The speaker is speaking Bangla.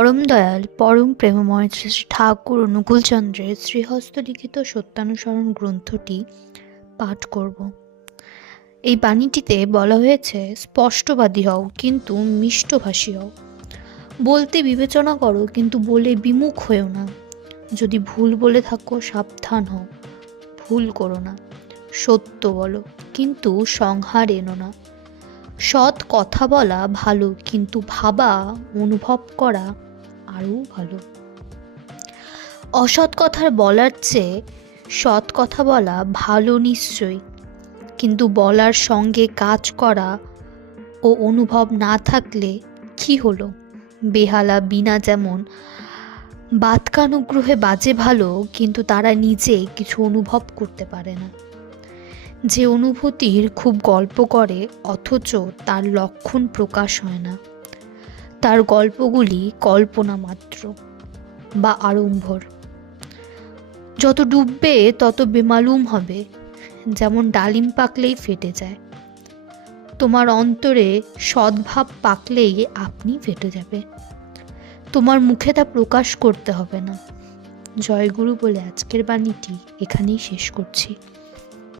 পরম দয়াল পরম প্রেমময় শ্রী শ্রী ঠাকুর অনুকূলচন্দ্রের শ্রীহস্ত লিখিত সত্যানুসরণ গ্রন্থটি পাঠ করব। এই বাণীটিতে বলা হয়েছে, স্পষ্টবাদী হও কিন্তু মিষ্টভাষী হও, বলতে বিবেচনা করো কিন্তু বলে বিমুখ হয়েও না। যদি ভুল বলে থাকো সাবধান হও, ভুল করো না। সত্য বলো কিন্তু সংহার এনো না। সৎ কথা বলা ভালো কিন্তু ভাবা অনুভব করা আরও ভালো। অসৎ কথা বলার চেয়ে সৎ কথা বলা ভালো নিশ্চয়ই, কিন্তু বলার সঙ্গে কাজ করা ও অনুভব না থাকলে কি হলো? বেহালা বীণা যেমন বাতকানুগ্রহে বাজে ভালো, কিন্তু তারা নিজে কিছু অনুভব করতে পারে না। যে অনুভূতির খুব গল্প করে অথচ তার লক্ষণ প্রকাশ হয় না, তার গল্পগুলি কল্পনা মাত্র বা আড়ম্বর। যত ডুববে তত বেমালুম হবে, যেমন ডালিম পাকলেই ফেটে যায়। তোমার অন্তরে সদ্ভাব পাকলেই আপনি ফেটে যাবে, তোমার মুখে তা প্রকাশ করতে হবে না। জয়গুরু বলে আজকের বাণীটি এখানেই শেষ করছি।